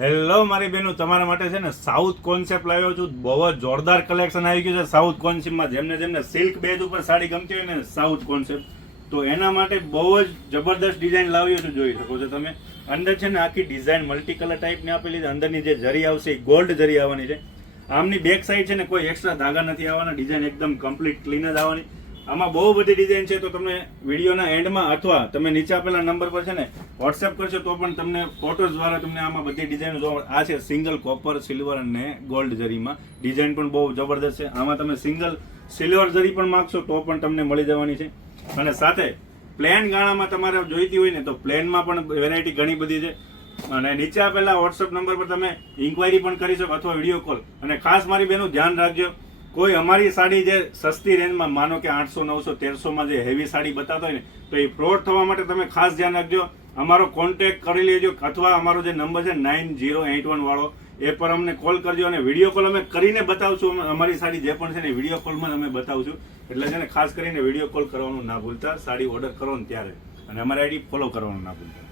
Hello મારી બહેનો, તમારા માટે છે ને સાઉથ કોન્સેપ્ટ લાવ્યો છું. બહુ જ જોરદાર કલેક્શન આવી ગયું છે સાઉથ કોન્સેપ્ટમાં. જેમને સિલ્ક બેઝ ઉપર સાડી ગમતી હોય ને સાઉથ કોન્સેપ્ટ, તો એના માટે બહુ જ જબરદસ્ત ડિઝાઇન લાવ્યો છું. જોઈ શકો છો તમે. અંદર છે ને આખી ડિઝાઇન મલ્ટી કલર ટાઈપની આપેલી છે. અંદરની જે જરી આવશે એ ગોલ્ડ જરી આવવાની છે. આમની બેક સાઈડ છે ને કોઈ એક્સ્ટ્રા ધાગા નથી આવવાના. ડિઝાઇન એકદમ કમ્પ્લીટ ક્લીન જ આવવાની. આમાં બહુ બધી ડિઝાઇન છે, તો તમને વિડીયોના એન્ડમાં અથવા તમે નીચે આપેલા નંબર પર છે ને વોટ્સએપ કરશો તો પણ તમને ફોટોઝ દ્વારા તમને આમાં બધી ડિઝાઇન જોવા. આ છે સિંગલ કોપર, સિલ્વર અને ગોલ્ડ જરીમાં. ડિઝાઇન પણ બહુ જબરદસ્ત છે. આમાં તમે સિંગલ સિલ્વર જરી પણ માગશો તો પણ તમને મળી જવાની છે. અને સાથે પ્લેન ગાળામાં તમારે જોઈતી હોય ને તો પ્લેનમાં પણ વેરાયટી ઘણી બધી છે. અને નીચે આપેલા વોટ્સએપ નંબર પર તમે ઇન્ક્વાયરી પણ કરી શકો અથવા વિડીયો કોલ. અને ખાસ મારી બહેનો ધ્યાન રાખજો, કોઈ અમારી સાડી જે સસ્તી રેન્જમાં, માનો કે 800, 900, 1300માં જે હેવી સાડી બતાવતા હોય ને, તો એ ફ્રોડ થવા માટે તમે ખાસ ધ્યાન રાખજો. અમારો કોન્ટેક્ટ કરી લેજો અથવા અમારો જે નંબર છે 9081 વાળો, એ પર અમને કોલ કરજો. અને વિડીયો કોલ અમે કરીને બતાવશું. અમારી સાડી જે પણ છે ને વિડીયો કોલમાં અમે બતાવશું. એટલે છે ને ખાસ કરીને વિડીયો કોલ કરવાનું ના ભૂલતા. સાડી ઓર્ડર કરો ને ત્યારે. અને અમારી આઈડી ફોલો કરવાનું ના ભૂલતા.